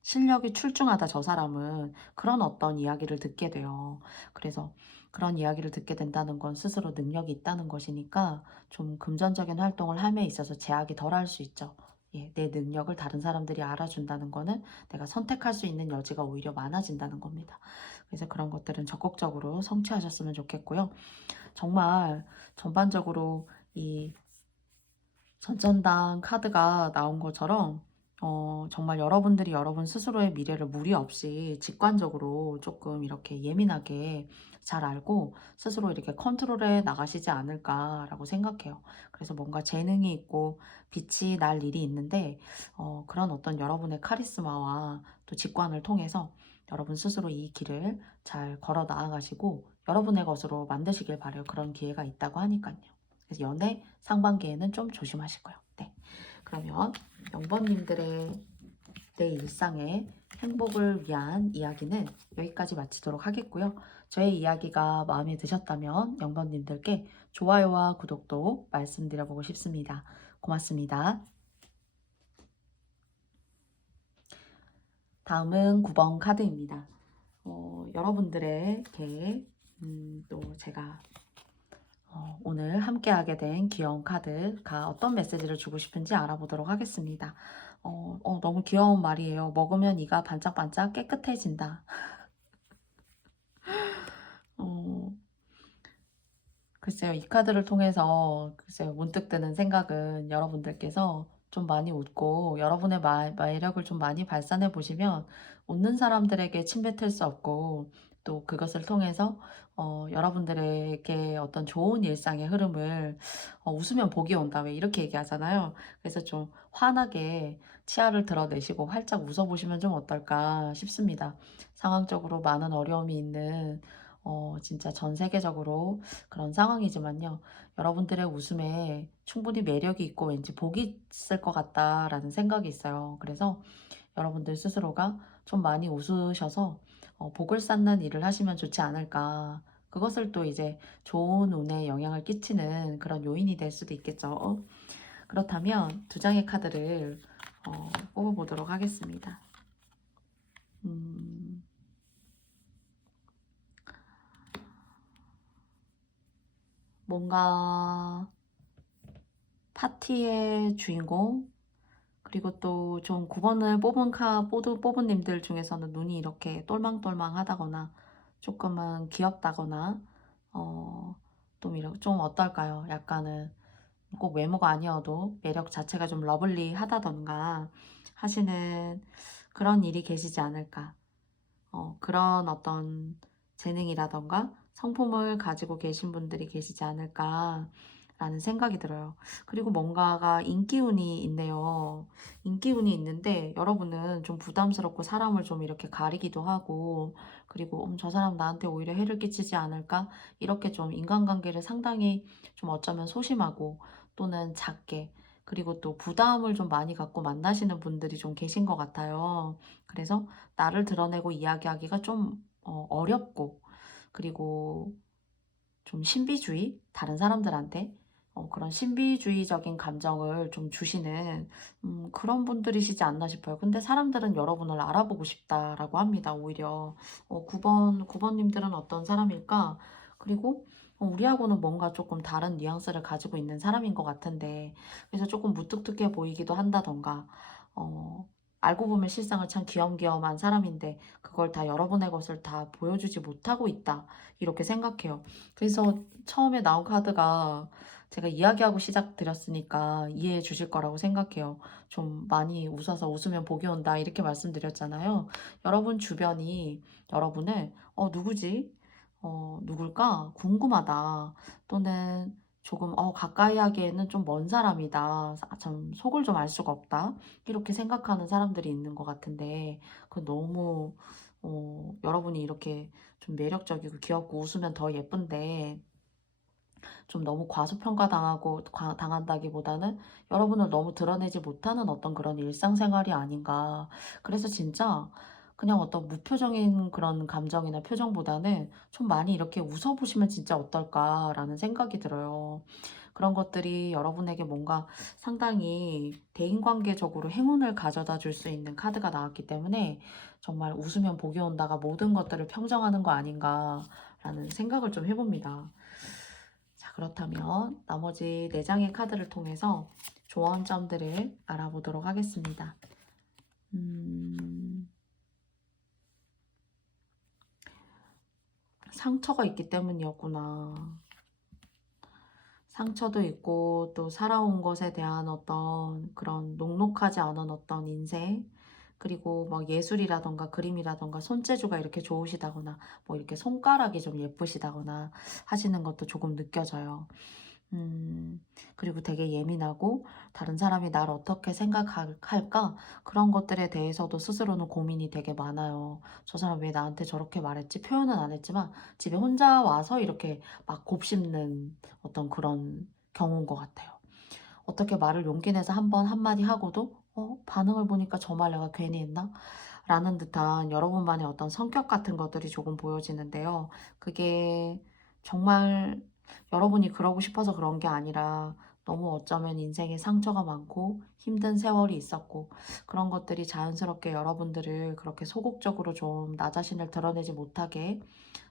실력이 출중하다 저 사람은 그런 어떤 이야기를 듣게 돼요. 그래서 그런 이야기를 듣게 된다는 건 스스로 능력이 있다는 것이니까 좀 금전적인 활동을 함에 있어서 제약이 덜할 수 있죠. 예, 내 능력을 다른 사람들이 알아준다는 거는 내가 선택할 수 있는 여지가 오히려 많아진다는 겁니다. 그래서 그런 것들은 적극적으로 성취하셨으면 좋겠고요. 정말 전반적으로 이 전전당 카드가 나온 것처럼 정말 여러분들이 여러분 스스로의 미래를 무리 없이 직관적으로 조금 이렇게 예민하게 잘 알고 스스로 이렇게 컨트롤해 나가시지 않을까라고 생각해요. 그래서 뭔가 재능이 있고 빛이 날 일이 있는데 그런 어떤 여러분의 카리스마와 또 직관을 통해서 여러분 스스로 이 길을 잘 걸어 나아가시고 여러분의 것으로 만드시길 바래요. 그런 기회가 있다고 하니까요. 그래서 연애 상반기에는 좀 조심하시고요. 네. 그러면 영번님들의 내 일상의 행복을 위한 이야기는 여기까지 마치도록 하겠고요. 저의 이야기가 마음에 드셨다면 영번님들께 좋아요와 구독도 말씀드려보고 싶습니다. 고맙습니다. 다음은 9번 카드입니다. 여러분들에게 또 제가 오늘 함께하게 된 귀여운 카드가 어떤 메시지를 주고 싶은지 알아보도록 하겠습니다. 너무 귀여운 말이에요. 먹으면 이가 반짝반짝 깨끗해진다. 어, 글쎄요, 이 카드를 통해서 글쎄요, 문득 드는 생각은 여러분들께서 좀 많이 웃고 여러분의 매력을 좀 많이 발산해 보시면 웃는 사람들에게 침뱉을 수 없고 또 그것을 통해서 여러분들에게 어떤 좋은 일상의 흐름을 웃으면 복이 온다 왜 이렇게 얘기하잖아요. 그래서 좀 환하게 치아를 드러내시고 활짝 웃어보시면 좀 어떨까 싶습니다. 상황적으로 많은 어려움이 있는 진짜 전 세계적으로 그런 상황이지만요. 여러분들의 웃음에 충분히 매력이 있고 왠지 복이 있을 것 같다라는 생각이 있어요. 그래서 여러분들 스스로가 좀 많이 웃으셔서 복을 쌓는 일을 하시면 좋지 않을까. 그것을 또 이제 좋은 운에 영향을 끼치는 그런 요인이 될 수도 있겠죠. 그렇다면 두 장의 카드를 뽑아보도록 하겠습니다. 음, 뭔가 파티의 주인공, 그리고 또 좀 9번을 뽑은 님들 중에서는 눈이 이렇게 똘망똘망하다거나 조금은 귀엽다거나 좀 어떨까요? 약간은 꼭 외모가 아니어도 매력 자체가 좀 러블리하다던가 하시는 그런 일이 계시지 않을까. 그런 어떤 재능이라던가 성품을 가지고 계신 분들이 계시지 않을까라는 생각이 들어요. 그리고 뭔가가 인기운이 있네요. 인기운이 있는데 여러분은 좀 부담스럽고 사람을 좀 이렇게 가리기도 하고, 그리고 저 사람 나한테 오히려 해를 끼치지 않을까? 이렇게 좀 인간관계를 상당히 좀 어쩌면 소심하고 또는 작게, 그리고 또 부담을 좀 많이 갖고 만나시는 분들이 좀 계신 것 같아요. 그래서 나를 드러내고 이야기하기가 좀 어렵고, 그리고 좀 신비주의? 다른 사람들한테 그런 신비주의적인 감정을 좀 주시는 그런 분들이시지 않나 싶어요. 근데 사람들은 여러분을 알아보고 싶다라고 합니다, 오히려. 9번 님들은 어떤 사람일까? 그리고 우리하고는 뭔가 조금 다른 뉘앙스를 가지고 있는 사람인 것 같은데, 그래서 조금 무뚝뚝해 보이기도 한다던가, 어, 알고 보면 실상은 참 귀염귀염한 사람인데 그걸 다 여러분의 것을 다 보여주지 못하고 있다, 이렇게 생각해요. 그래서 처음에 나온 카드가, 제가 이야기하고 시작드렸으니까 이해해 주실 거라고 생각해요. 좀 많이 웃어서 웃으면 복이 온다, 이렇게 말씀드렸잖아요. 여러분 주변이 여러분을 누구지? 누굴까? 궁금하다. 또는 조금 가까이 하기에는 좀 먼 사람이다. 참 속을 좀 알 수가 없다. 이렇게 생각하는 사람들이 있는 것 같은데, 그 너무 여러분이 이렇게 좀 매력적이고 귀엽고 웃으면 더 예쁜데 좀 너무 과소평가당하고 당한다기보다는 여러분을 너무 드러내지 못하는 어떤 그런 일상생활이 아닌가. 그래서 진짜 그냥 어떤 무표정인 그런 감정이나 표정보다는 좀 많이 이렇게 웃어보시면 진짜 어떨까라는 생각이 들어요. 그런 것들이 여러분에게 뭔가 상당히 대인관계적으로 행운을 가져다 줄 수 있는 카드가 나왔기 때문에, 정말 웃으면 복이 온다가 모든 것들을 평정하는 거 아닌가라는 생각을 좀 해봅니다. 자, 그렇다면 나머지 4장의 카드를 통해서 조언점들을 알아보도록 하겠습니다. 상처가 있기 때문이었구나. 상처도 있고 또 살아온 것에 대한 어떤 그런 녹록하지 않은 어떤 인생, 그리고 뭐 예술이라던가 그림이라던가 손재주가 이렇게 좋으시다거나 뭐 이렇게 손가락이 좀 예쁘시다거나 하시는 것도 조금 느껴져요. 그리고 되게 예민하고 다른 사람이 나를 어떻게 생각할까? 그런 것들에 대해서도 스스로는 고민이 되게 많아요. 저 사람 왜 나한테 저렇게 말했지? 표현은 안 했지만 집에 혼자 와서 이렇게 막 곱씹는 어떤 그런 경우인 것 같아요. 어떻게 말을 용기 내서 한번 한마디 하고도 반응을 보니까 저 말 내가 괜히 했나? 라는 듯한 여러분만의 어떤 성격 같은 것들이 조금 보여지는데요. 그게 정말 여러분이 그러고 싶어서 그런 게 아니라 너무 어쩌면 인생에 상처가 많고 힘든 세월이 있었고, 그런 것들이 자연스럽게 여러분들을 그렇게 소극적으로 좀 나 자신을 드러내지 못하게,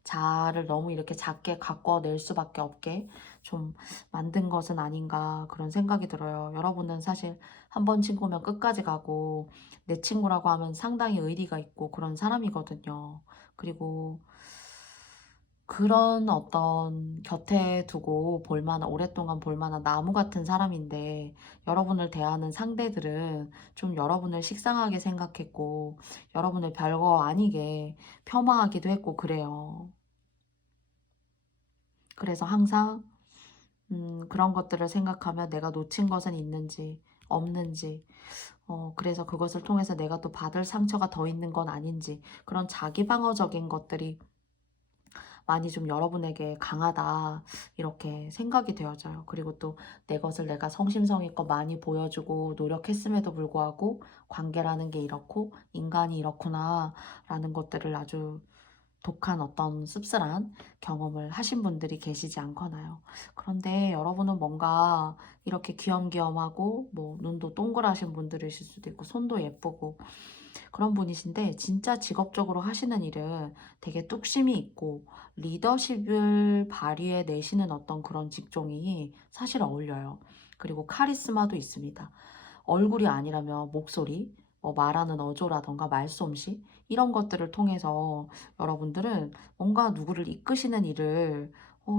자아를 너무 이렇게 작게 가꿔낼 수밖에 없게 좀 만든 것은 아닌가, 그런 생각이 들어요. 여러분은 사실 한 번 친구면 끝까지 가고 내 친구라고 하면 상당히 의리가 있고 그런 사람이거든요. 그리고 그런 어떤 곁에 두고 볼만한, 오랫동안 볼만한 나무 같은 사람인데, 여러분을 대하는 상대들은 좀 여러분을 식상하게 생각했고 여러분을 별거 아니게 폄하하기도 했고 그래요. 그래서 항상 그런 것들을 생각하면 내가 놓친 것은 있는지 없는지, 그래서 그것을 통해서 내가 또 받을 상처가 더 있는 건 아닌지, 그런 자기 방어적인 것들이 많이 좀 여러분에게 강하다, 이렇게 생각이 되어져요. 그리고 또 내 것을 내가 성심성의껏 많이 보여주고 노력했음에도 불구하고 관계라는 게 이렇고 인간이 이렇구나 라는 것들을 아주 독한 어떤 씁쓸한 경험을 하신 분들이 계시지 않거나요. 그런데 여러분은 뭔가 이렇게 귀염귀염하고 뭐 눈도 동그라신 분들이실 수도 있고 손도 예쁘고 그런 분이신데, 진짜 직업적으로 하시는 일은 되게 뚝심이 있고 리더십을 발휘해 내시는 어떤 그런 직종이 사실 어울려요. 그리고 카리스마도 있습니다. 얼굴이 아니라면 목소리, 뭐 말하는 어조라던가 말솜씨, 이런 것들을 통해서 여러분들은 뭔가 누구를 이끄시는 일을,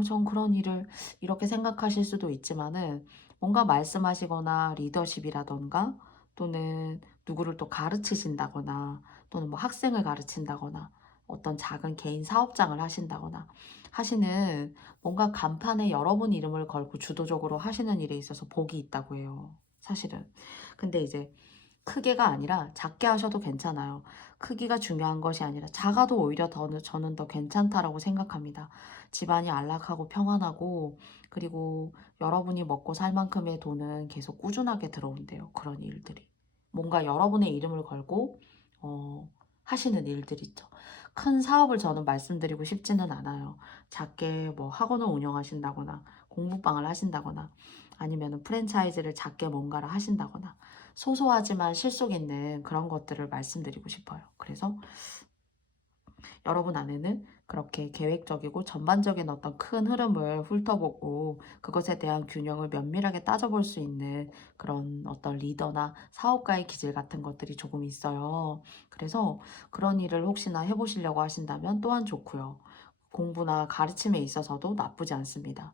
전 그런 일을, 이렇게 생각하실 수도 있지만은, 뭔가 말씀하시거나 리더십이라던가 또는 누구를 또 가르치신다거나 또는 뭐 학생을 가르친다거나 어떤 작은 개인 사업장을 하신다거나 하시는 뭔가 간판에 여러분 이름을 걸고 주도적으로 하시는 일에 있어서 복이 있다고 해요. 사실은. 근데 이제 크게가 아니라 작게 하셔도 괜찮아요. 크기가 중요한 것이 아니라 작아도 오히려 저는 더 괜찮다라고 생각합니다. 집안이 안락하고 평안하고 그리고 여러분이 먹고 살 만큼의 돈은 계속 꾸준하게 들어온대요. 그런 일들이. 뭔가 여러분의 이름을 걸고 하시는 일들 있죠. 큰 사업을 저는 말씀드리고 싶지는 않아요. 작게 뭐 학원을 운영하신다거나 공부방을 하신다거나 아니면 프랜차이즈를 작게 뭔가를 하신다거나 소소하지만 실속 있는 그런 것들을 말씀드리고 싶어요. 그래서 여러분 안에는 그렇게 계획적이고 전반적인 어떤 큰 흐름을 훑어보고 그것에 대한 균형을 면밀하게 따져볼 수 있는 그런 어떤 리더나 사업가의 기질 같은 것들이 조금 있어요. 그래서 그런 일을 혹시나 해보시려고 하신다면 또한 좋고요. 공부나 가르침에 있어서도 나쁘지 않습니다.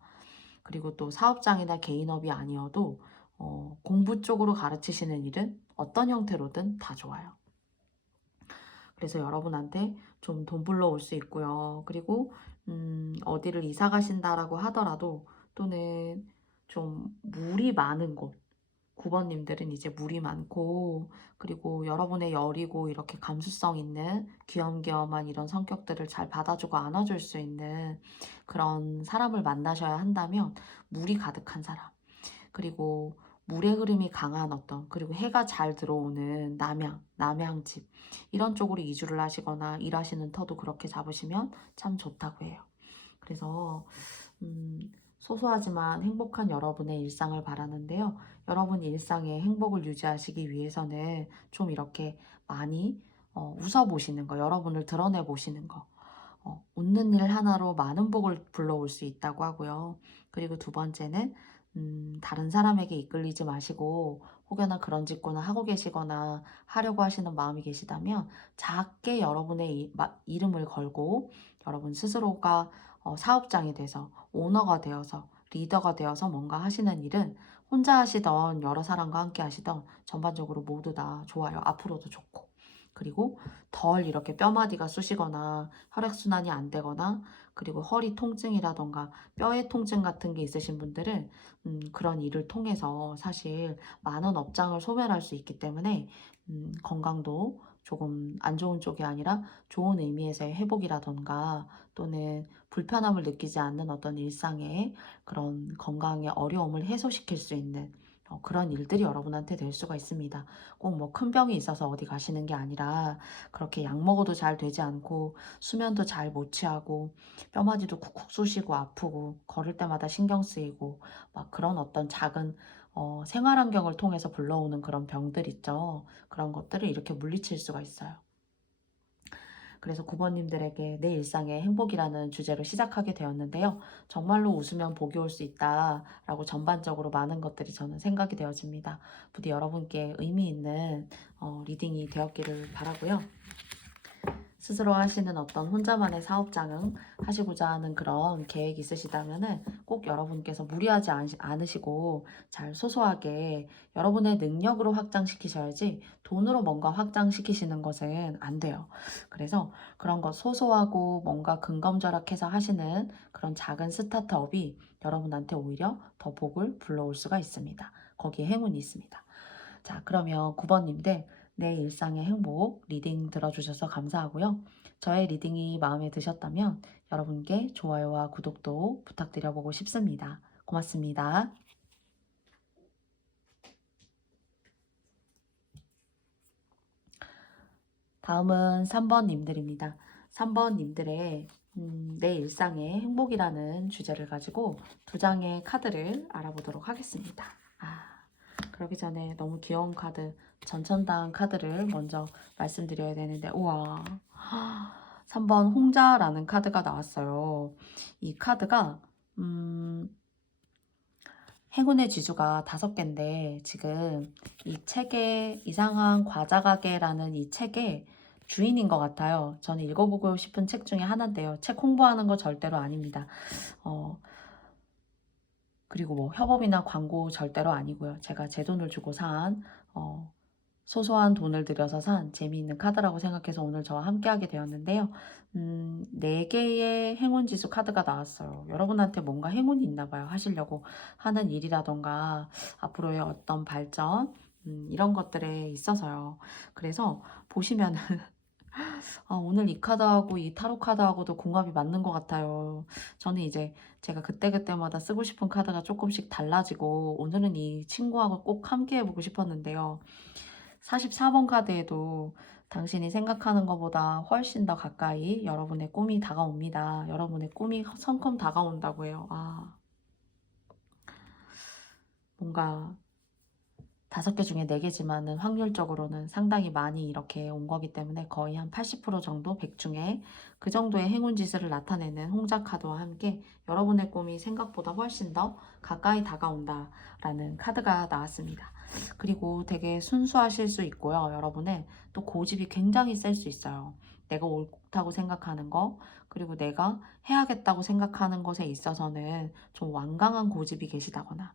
그리고 또 사업장이나 개인업이 아니어도 공부 쪽으로 가르치시는 일은 어떤 형태로든 다 좋아요. 그래서 여러분한테 좀 돈 불러올 수 있고요. 그리고 어디를 이사 가신다라고 하더라도 또는 좀 물이 많은 곳 9번님들은 이제 물이 많고 그리고 여러분의 여리고 이렇게 감수성 있는 귀염귀염한 이런 성격들을 잘 받아주고 안아줄 수 있는 그런 사람을 만나셔야 한다면 물이 가득한 사람 그리고 물의 흐름이 강한 어떤 그리고 해가 잘 들어오는 남양집 이런 쪽으로 이주를 하시거나 일하시는 터도 그렇게 잡으시면 참 좋다고 해요. 그래서 소소하지만 행복한 여러분의 일상을 바라는데요. 여러분 일상의 행복을 유지하시기 위해서는 좀 이렇게 많이 웃어보시는 거, 여러분을 드러내보시는 거, 웃는 일 하나로 많은 복을 불러올 수 있다고 하고요. 그리고 두 번째는 다른 사람에게 이끌리지 마시고 혹여나 그런 직구나 하고 계시거나 하려고 하시는 마음이 계시다면 작게 여러분의 이름을 걸고 여러분 스스로가 사업장이 돼서 오너가 되어서 리더가 되어서 뭔가 하시는 일은 혼자 하시던 여러 사람과 함께 하시던 전반적으로 모두 다 좋아요. 앞으로도 좋고. 그리고 덜 이렇게 뼈마디가 쑤시거나 혈액순환이 안 되거나 그리고 허리 통증이라던가 뼈의 통증 같은 게 있으신 분들은 그런 일을 통해서 사실 많은 업장을 소멸할 수 있기 때문에 건강도 조금 안 좋은 쪽이 아니라 좋은 의미에서의 회복이라던가 또는 불편함을 느끼지 않는 어떤 일상의 그런 건강의 어려움을 해소시킬 수 있는 그런 일들이 여러분한테 될 수가 있습니다. 꼭 뭐 큰 병이 있어서 어디 가시는 게 아니라 그렇게 약 먹어도 잘 되지 않고 수면도 잘 못 취하고 뼈마디도 쿡쿡 쑤시고 아프고 걸을 때마다 신경 쓰이고 막 그런 어떤 작은 생활 환경을 통해서 불러오는 그런 병들 있죠. 그런 것들을 이렇게 물리칠 수가 있어요. 그래서 9번님들에게 내 일상의 행복이라는 주제로 시작하게 되었는데요. 정말로 웃으면 복이 올 수 있다라고 전반적으로 많은 것들이 저는 생각이 되어집니다. 부디 여러분께 의미 있는 리딩이 되었기를 바라고요. 스스로 하시는 어떤 혼자만의 사업장을 하시고자 하는 그런 계획이 있으시다면은 꼭 여러분께서 무리하지 않으시고 잘 소소하게 여러분의 능력으로 확장시키셔야지 돈으로 뭔가 확장시키시는 것은 안 돼요. 그래서 그런 것 소소하고 뭔가 근검절약해서 하시는 그런 작은 스타트업이 여러분한테 오히려 더 복을 불러올 수가 있습니다. 거기에 행운이 있습니다. 자, 그러면 9번님들 내 일상의 행복 리딩 들어주셔서 감사하고요. 저의 리딩이 마음에 드셨다면 여러분께 좋아요와 구독도 부탁드려보고 싶습니다. 고맙습니다. 다음은 3번님들입니다. 3번님들의 내 일상의 행복이라는 주제를 가지고 두 장의 카드를 알아보도록 하겠습니다. 그러기 전에 너무 귀여운 카드, 전천당 카드를 먼저 말씀드려야 되는데, 우와. 3번 홍자라는 카드가 나왔어요. 이 카드가, 행운의 지주가 5개인데, 지금 이 책의 이상한 과자 가게라는 이 책의 주인인 것 같아요. 저는 읽어보고 싶은 책 중에 하나인데요. 책 홍보하는 거 절대로 아닙니다. 그리고 뭐 협업이나 광고 절대로 아니고요. 제가 제 돈을 주고 산 소소한 돈을 들여서 산 재미있는 카드라고 생각해서 오늘 저와 함께하게 되었는데요. 4개의 행운지수 카드가 나왔어요. 여러분한테 뭔가 행운이 있나 봐요. 하시려고 하는 일이라던가 앞으로의 어떤 발전, 이런 것들에 있어서요. 그래서 보시면은 오늘 이 카드하고 이 타로 카드하고도 궁합이 맞는 것 같아요. 저는 이제 제가 그때그때마다 쓰고 싶은 카드가 조금씩 달라지고 오늘은 이 친구하고 꼭 함께 해보고 싶었는데요. 44번 카드에도 당신이 생각하는 것보다 훨씬 더 가까이 여러분의 꿈이 다가옵니다. 여러분의 꿈이 성큼 다가온다고 해요. 뭔가 5개 중에 4개지만은 확률적으로는 상당히 많이 이렇게 온 거기 때문에 거의 한 80% 정도 100 중에 그 정도의 행운 지수를 나타내는 홍자 카드와 함께 여러분의 꿈이 생각보다 훨씬 더 가까이 다가온다라는 카드가 나왔습니다. 그리고 되게 순수하실 수 있고요. 여러분은 또 고집이 굉장히 셀 수 있어요. 내가 옳다고 생각하는 거, 그리고 내가 해야겠다고 생각하는 것에 있어서는 좀 완강한 고집이 계시다거나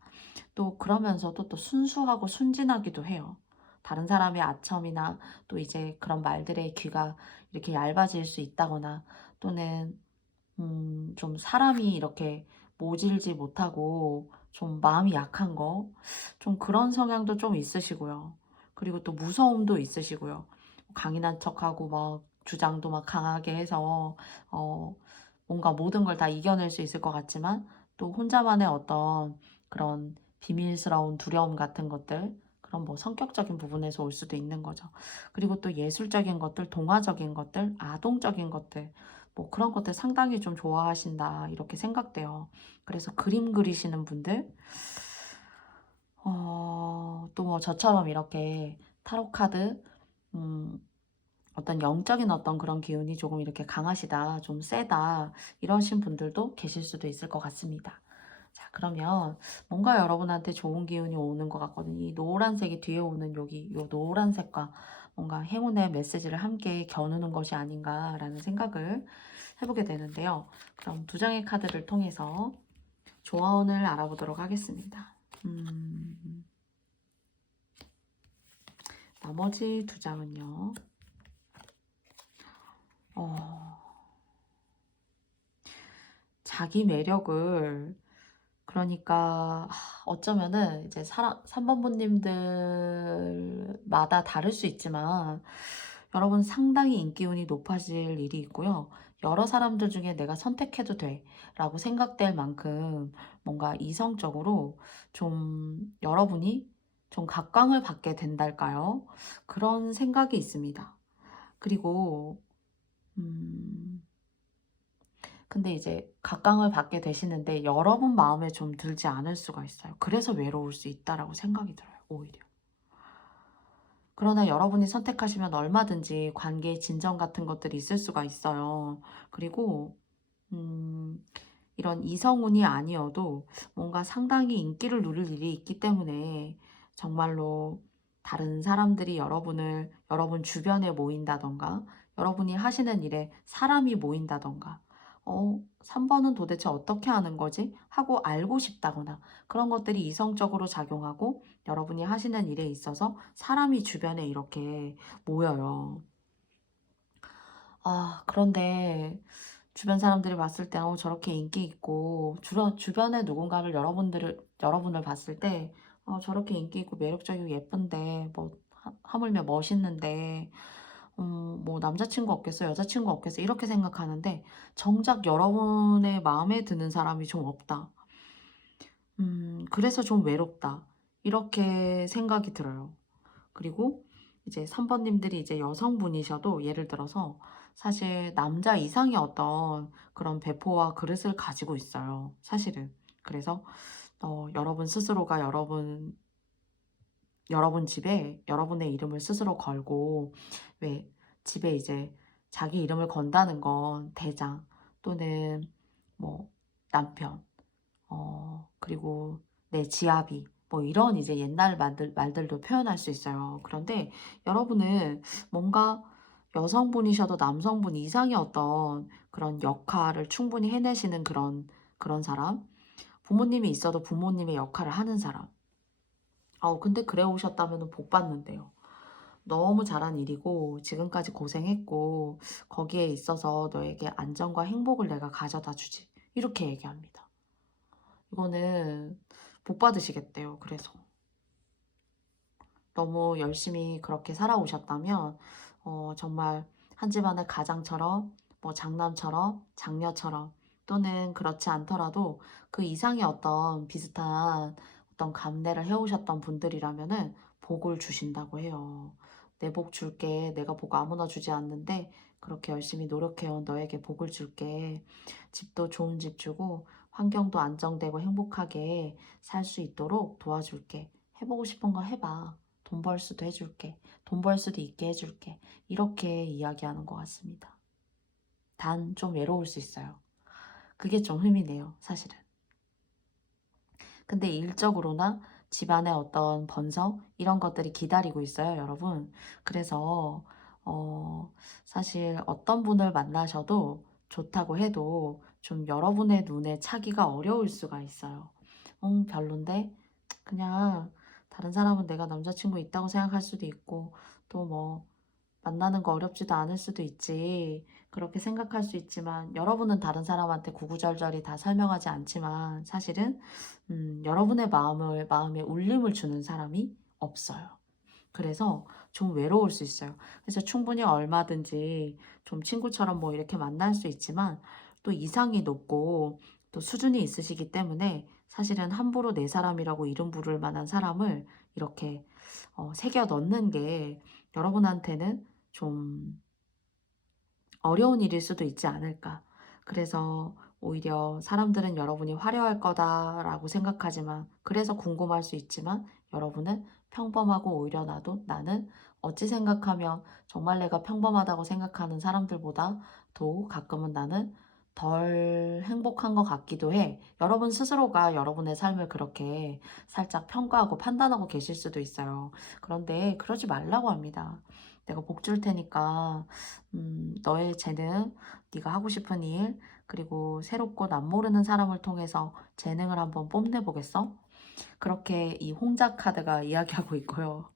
또 그러면서도 또 순수하고 순진하기도 해요. 다른 사람의 아첨이나 또 이제 그런 말들의 귀가 이렇게 얇아질 수 있다거나 또는 좀 사람이 이렇게 모질지 못하고 좀 마음이 약한 거, 좀 그런 성향도 좀 있으시고요. 그리고 또 무서움도 있으시고요. 강인한 척하고 막 주장도 막 강하게 해서 어, 뭔가 모든 걸 다 이겨낼 수 있을 것 같지만 또 혼자만의 어떤 그런 비밀스러운 두려움 같은 것들, 그런 뭐 성격적인 부분에서 올 수도 있는 거죠. 그리고 또 예술적인 것들, 동화적인 것들, 아동적인 것들, 뭐 그런 것들 상당히 좀 좋아하신다 이렇게 생각돼요. 그래서 그림 그리시는 분들, 또 뭐 저처럼 이렇게 타로 카드, 음, 어떤 영적인 어떤 그런 기운이 조금 이렇게 강하시다, 좀 세다, 이러신 분들도 계실 수도 있을 것 같습니다. 자, 그러면 뭔가 여러분한테 좋은 기운이 오는 것 같거든요. 이 노란색이 뒤에 오는 여기, 요 노란색과 뭔가 행운의 메시지를 함께 겨누는 것이 아닌가라는 생각을 해보게 되는데요. 그럼 2장의 카드를 통해서 조언을 알아보도록 하겠습니다. 나머지 2장은요. 자기 매력을 그러니까 어쩌면은 이제 3번분님들마다 다를 수 있지만 여러분 상당히 인기운이 높아질 일이 있고요. 여러 사람들 중에 내가 선택해도 돼 라고 생각될 만큼 뭔가 이성적으로 좀 여러분이 좀 각광을 받게 된달까요? 그런 생각이 있습니다. 그리고 근데 이제 각광을 받게 되시는데 여러분 마음에 좀 들지 않을 수가 있어요. 그래서 외로울 수 있다라고 생각이 들어요, 오히려. 그러나 여러분이 선택하시면 얼마든지 관계의 진정 같은 것들이 있을 수가 있어요. 그리고 음, 이런 이성운이 아니어도 뭔가 상당히 인기를 누릴 일이 있기 때문에 정말로 다른 사람들이 여러분 주변에 모인다던가 여러분이 하시는 일에 사람이 모인다던가 3번은 도대체 어떻게 하는 거지? 하고 알고 싶다거나 그런 것들이 이성적으로 작용하고 여러분이 하시는 일에 있어서 사람이 주변에 이렇게 모여요. 그런데 주변 사람들이 봤을 때 저렇게 인기 있고 주변에 누군가를 여러분을 봤을 때 저렇게 인기 있고 매력적이고 예쁜데 뭐 하물며 멋있는데 뭐 남자친구 없겠어 여자친구 없겠어 이렇게 생각하는데 정작 여러분의 마음에 드는 사람이 좀 없다. 그래서 좀 외롭다. 이렇게 생각이 들어요. 그리고 이제 3번님들이 이제 여성분이셔도 예를 들어서 사실 남자 이상의 어떤 그런 배포와 그릇을 가지고 있어요. 사실은. 그래서 여러분 스스로가 여러분 집에 여러분의 이름을 스스로 걸고 왜 집에 이제 자기 이름을 건다는 건 대장 또는 뭐 남편 그리고 내 지아비 뭐 이런 이제 옛날 말들도 표현할 수 있어요. 그런데 여러분은 뭔가 여성분이셔도 남성분 이상의 어떤 그런 역할을 충분히 해내시는 그런 사람, 부모님이 있어도 부모님의 역할을 하는 사람. 근데 그래 오셨다면 복 받는데요. 너무 잘한 일이고 지금까지 고생했고 거기에 있어서 너에게 안정과 행복을 내가 가져다 주지. 이렇게 얘기합니다. 이거는 복 받으시겠대요. 그래서 너무 열심히 그렇게 살아오셨다면 정말 한 집안의 가장처럼 뭐 장남처럼 장녀처럼 또는 그렇지 않더라도 그 이상의 어떤 비슷한 어떤 감내를 해오셨던 분들이라면은 복을 주신다고 해요. 내 복 줄게. 내가 복 아무나 주지 않는데 그렇게 열심히 노력해온 너에게 복을 줄게. 집도 좋은 집 주고 환경도 안정되고 행복하게 살 수 있도록 도와줄게. 해보고 싶은 거 해봐. 돈 벌 수도 해줄게. 돈 벌 수도 있게 해줄게. 이렇게 이야기하는 것 같습니다. 단 좀 외로울 수 있어요. 그게 좀 흠이 네요, 사실은. 근데 일적으로나 집안의 어떤 번성 이런 것들이 기다리고 있어요, 여러분. 그래서 어, 사실 어떤 분을 만나셔도 좋다고 해도 좀 여러분의 눈에 차기가 어려울 수가 있어요. 별론데 그냥 다른 사람은 내가 남자친구 있다고 생각할 수도 있고 또 뭐 만나는 거 어렵지도 않을 수도 있지. 그렇게 생각할 수 있지만 여러분은 다른 사람한테 구구절절히 다 설명하지 않지만 사실은 여러분의 마음에 울림을 주는 사람이 없어요. 그래서 좀 외로울 수 있어요. 그래서 충분히 얼마든지 좀 친구처럼 뭐 이렇게 만날 수 있지만 또 이상이 높고 또 수준이 있으시기 때문에 사실은 함부로 내 사람이라고 이름 부를 만한 사람을 이렇게 새겨 넣는 게 여러분한테는 좀 어려운 일일 수도 있지 않을까. 그래서 오히려 사람들은 여러분이 화려할 거다라고 생각하지만, 그래서 궁금할 수 있지만, 여러분은 평범하고 오히려 나는 어찌 생각하면 정말 내가 평범하다고 생각하는 사람들보다도 가끔은 나는 덜 행복한 것 같기도 해. 여러분 스스로가 여러분의 삶을 그렇게 살짝 평가하고 판단하고 계실 수도 있어요. 그런데 그러지 말라고 합니다. 내가 복 줄 테니까 너의 재능, 네가 하고 싶은 일, 그리고 새롭고 남모르는 사람을 통해서 재능을 한번 뽐내보겠어? 그렇게 이 홍자 카드가 이야기하고 있고요.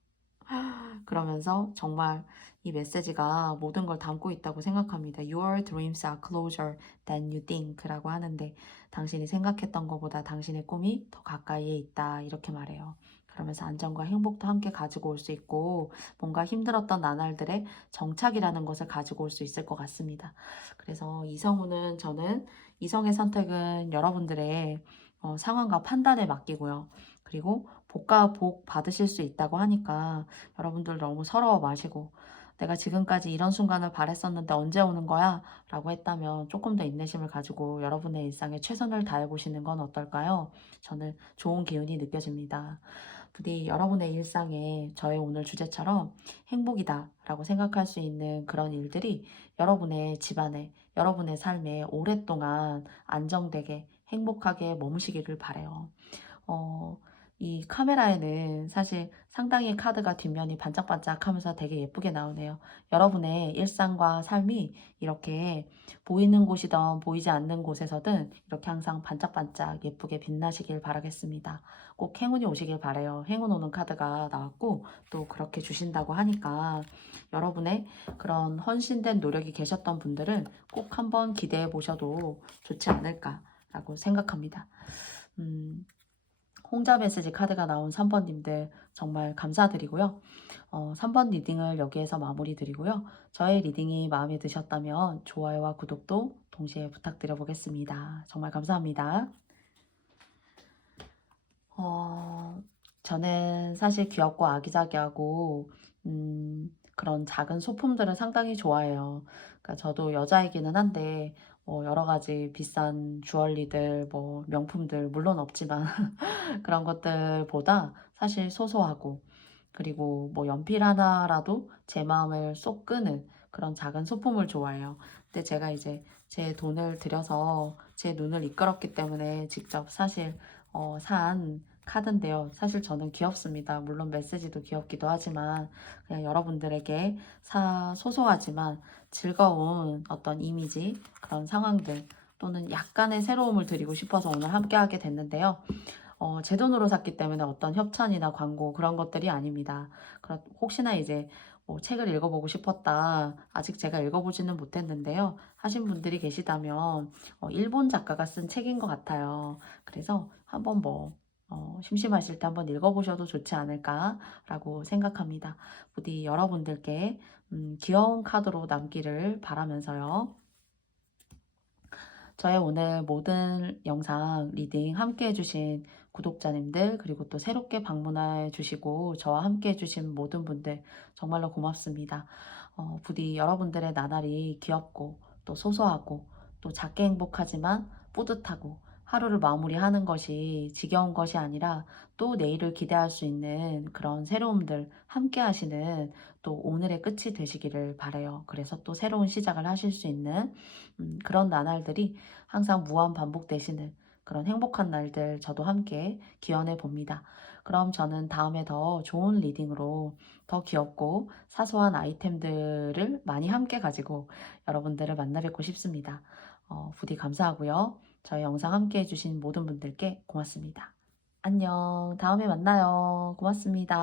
그러면서 정말 이 메시지가 모든 걸 담고 있다고 생각합니다. Your dreams are closer than you think 라고 하는데 당신이 생각했던 것보다 당신의 꿈이 더 가까이에 있다 이렇게 말해요. 그러면서 안정과 행복도 함께 가지고 올 수 있고 뭔가 힘들었던 나날들의 정착이라는 것을 가지고 올 수 있을 것 같습니다. 그래서 이성우는 저는 이성의 선택은 여러분들의 상황과 판단에 맡기고요. 그리고 복과 복 받으실 수 있다고 하니까 여러분들 너무 서러워 마시고 내가 지금까지 이런 순간을 바랬었는데 언제 오는 거야? 라고 했다면 조금 더 인내심을 가지고 여러분의 일상에 최선을 다해 보시는 건 어떨까요? 저는 좋은 기운이 느껴집니다. 부디 여러분의 일상에 저의 오늘 주제처럼 행복이다 라고 생각할 수 있는 그런 일들이 여러분의 집안에, 여러분의 삶에 오랫동안 안정되게 행복하게 머무시기를 바래요. 어, 이 카메라에는 사실 상당히 카드가 뒷면이 반짝반짝하면서 되게 예쁘게 나오네요. 여러분의 일상과 삶이 이렇게 보이는 곳이든 보이지 않는 곳에서든 이렇게 항상 반짝반짝 예쁘게 빛나시길 바라겠습니다. 꼭 행운이 오시길 바래요. 행운 오는 카드가 나왔고 또 그렇게 주신다고 하니까 여러분의 그런 헌신된 노력이 계셨던 분들은 꼭 한번 기대해 보셔도 좋지 않을까라고 생각합니다. 홍자 메시지 카드가 나온 3번님들 정말 감사드리고요. 3번 리딩을 여기에서 마무리 드리고요. 저의 리딩이 마음에 드셨다면 좋아요와 구독도 동시에 부탁드려 보겠습니다. 정말 감사합니다. 저는 사실 귀엽고 아기자기하고 그런 작은 소품들을 상당히 좋아해요. 그러니까 저도 여자이기는 한데 여러 가지 비싼 주얼리들, 뭐 명품들 물론 없지만 그런 것들보다 사실 소소하고 그리고 뭐 연필 하나라도 제 마음을 쏙 끄는 그런 작은 소품을 좋아해요. 근데 제가 이제 제 돈을 들여서 제 눈을 이끌었기 때문에 직접 사실 산 카드인데요. 사실 저는 귀엽습니다. 물론 메시지도 귀엽기도 하지만 그냥 여러분들에게 소소하지만 즐거운 어떤 이미지, 그런 상황들 또는 약간의 새로움을 드리고 싶어서 오늘 함께 하게 됐는데요. 제 돈으로 샀기 때문에 어떤 협찬이나 광고 그런 것들이 아닙니다. 혹시나 이제 뭐 책을 읽어보고 싶었다. 아직 제가 읽어보지는 못했는데요. 하신 분들이 계시다면 일본 작가가 쓴 책인 것 같아요. 그래서 한번 심심하실 때 한번 읽어보셔도 좋지 않을까라고 생각합니다. 부디 여러분들께 귀여운 카드로 남기를 바라면서요. 저의 오늘 모든 영상 리딩 함께 해주신 구독자님들, 그리고 또 새롭게 방문해 주시고 저와 함께 해주신 모든 분들 정말로 고맙습니다. 부디 여러분들의 나날이 귀엽고 또 소소하고 또 작게 행복하지만 뿌듯하고 하루를 마무리하는 것이 지겨운 것이 아니라 또 내일을 기대할 수 있는 그런 새로움들 함께 하시는 또 오늘의 끝이 되시기를 바라요. 그래서 또 새로운 시작을 하실 수 있는 그런 나날들이 항상 무한 반복되시는 그런 행복한 날들 저도 함께 기원해 봅니다. 그럼 저는 다음에 더 좋은 리딩으로 더 귀엽고 사소한 아이템들을 많이 함께 가지고 여러분들을 만나 뵙고 싶습니다. 부디 감사하고요. 저희 영상 함께 해주신 모든 분들께 고맙습니다. 안녕. 다음에 만나요. 고맙습니다.